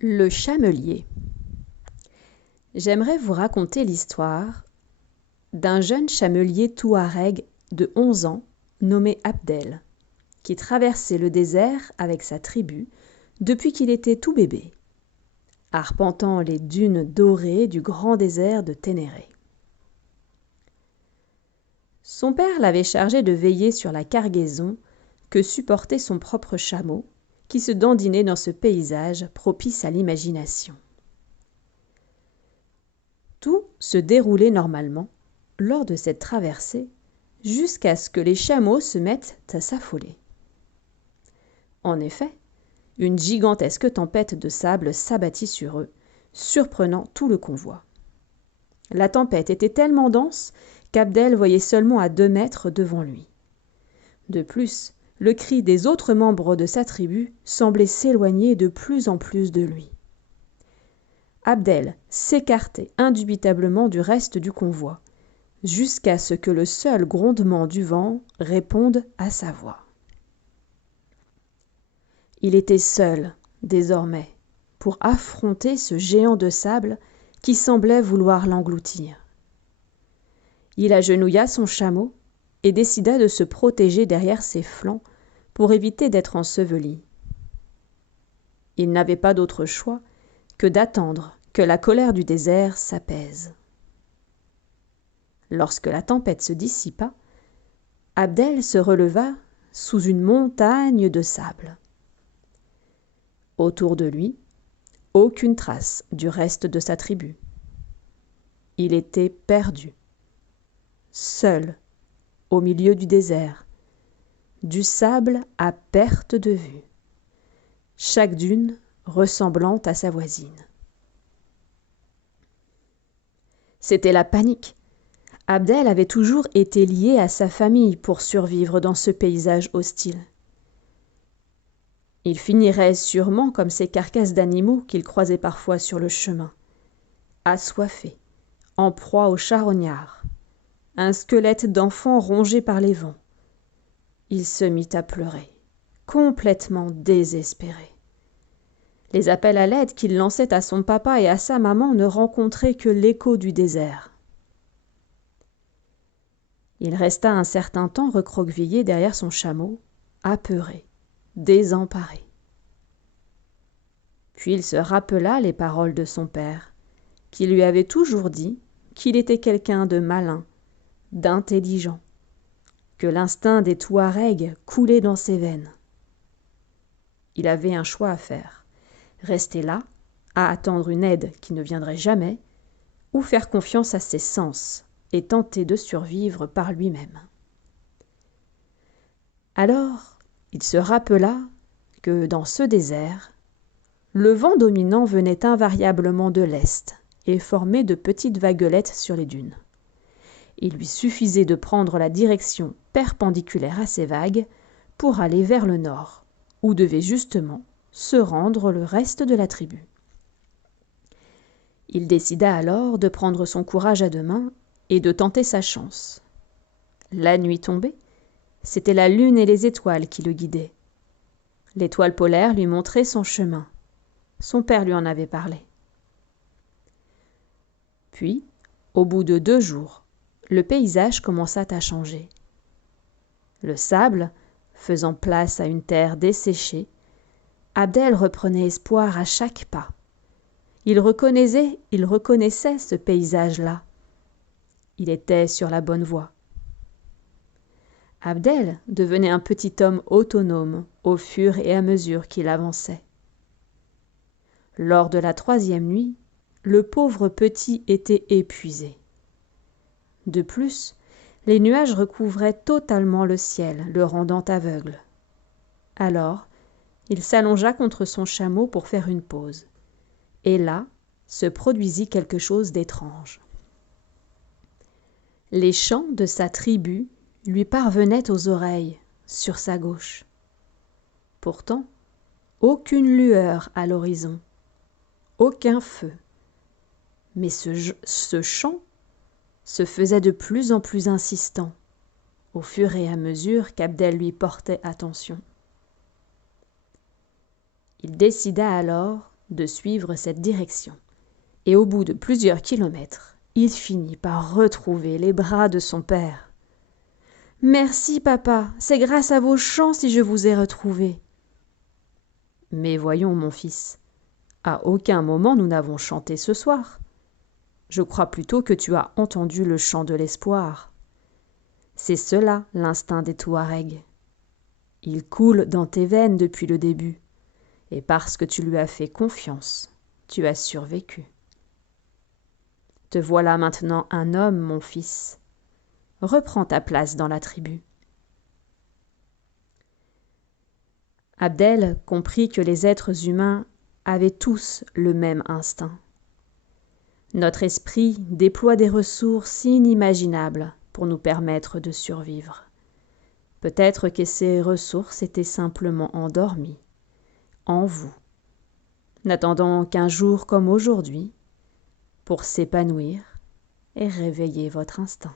Le chamelier. J'aimerais vous raconter l'histoire d'un jeune chamelier touareg de 11 ans nommé Abdel, qui traversait le désert avec sa tribu depuis qu'il était tout bébé, arpentant les dunes dorées du grand désert de Ténéré. Son père l'avait chargé de veiller sur la cargaison que supportait son propre chameau, qui se dandinait dans ce paysage propice à l'imagination. Tout se déroulait normalement lors de cette traversée, jusqu'à ce que les chameaux se mettent à s'affoler. En effet, une gigantesque tempête de sable s'abattit sur eux, surprenant tout le convoi. La tempête était tellement dense qu'Abdel voyait seulement à 2 mètres devant lui. De plus, le cri des autres membres de sa tribu semblait s'éloigner de plus en plus de lui. Abdel s'écartait indubitablement du reste du convoi, jusqu'à ce que le seul grondement du vent réponde à sa voix. Il était seul, désormais, pour affronter ce géant de sable qui semblait vouloir l'engloutir. Il agenouilla son chameau et décida de se protéger derrière ses flancs pour éviter d'être enseveli. Il n'avait pas d'autre choix que d'attendre que la colère du désert s'apaise. Lorsque la tempête se dissipa, Abdel se releva sous une montagne de sable. Autour de lui, aucune trace du reste de sa tribu. Il était perdu, seul, au milieu du désert, du sable à perte de vue, chaque dune ressemblant à sa voisine. C'était la panique. Abdel avait toujours été lié à sa famille pour survivre dans ce paysage hostile. Il finirait sûrement comme ces carcasses d'animaux qu'il croisait parfois sur le chemin, assoiffé, en proie aux charognards, un squelette d'enfant rongé par les vents. Il se mit à pleurer, complètement désespéré. Les appels à l'aide qu'il lançait à son papa et à sa maman ne rencontraient que l'écho du désert. Il resta un certain temps recroquevillé derrière son chameau, apeuré, désemparé. Puis il se rappela les paroles de son père, qui lui avait toujours dit qu'il était quelqu'un de malin, d'intelligent, que l'instinct des Touaregs coulait dans ses veines. Il avait un choix à faire, rester là, à attendre une aide qui ne viendrait jamais, ou faire confiance à ses sens et tenter de survivre par lui-même. Alors, il se rappela que dans ce désert, le vent dominant venait invariablement de l'est et formait de petites vaguelettes sur les dunes. Il lui suffisait de prendre la direction perpendiculaire à ces vagues pour aller vers le nord, où devait justement se rendre le reste de la tribu. Il décida alors de prendre son courage à 2 mains et de tenter sa chance. La nuit tombée, c'était la lune et les étoiles qui le guidaient. L'étoile polaire lui montrait son chemin. Son père lui en avait parlé. Puis, au bout de 2 jours, le paysage commença à changer. Le sable, faisant place à une terre desséchée, Abdel reprenait espoir à chaque pas. Il reconnaissait ce paysage-là. Il était sur la bonne voie. Abdel devenait un petit homme autonome au fur et à mesure qu'il avançait. Lors de la 3e nuit, le pauvre petit était épuisé. De plus, les nuages recouvraient totalement le ciel, le rendant aveugle. Alors, il s'allongea contre son chameau pour faire une pause. Et là, se produisit quelque chose d'étrange. Les chants de sa tribu lui parvenaient aux oreilles, sur sa gauche. Pourtant, aucune lueur à l'horizon, aucun feu. Mais ce chant se faisait de plus en plus insistant, au fur et à mesure qu'Abdel lui portait attention. Il décida alors de suivre cette direction. Et au bout de plusieurs kilomètres, il finit par retrouver les bras de son père. « Merci, papa, c'est grâce à vos chants si je vous ai retrouvé. »« Mais voyons, mon fils, à aucun moment nous n'avons chanté ce soir. Je crois plutôt que tu as entendu le chant de l'espoir. C'est cela, l'instinct des Touaregs. Il coule dans tes veines depuis le début, et parce que tu lui as fait confiance, tu as survécu. Te voilà maintenant un homme, mon fils. Reprends ta place dans la tribu. » Abdel comprit que les êtres humains avaient tous le même instinct. Notre esprit déploie des ressources inimaginables pour nous permettre de survivre. Peut-être que ces ressources étaient simplement endormies, en vous, n'attendant qu'un jour comme aujourd'hui pour s'épanouir et réveiller votre instinct.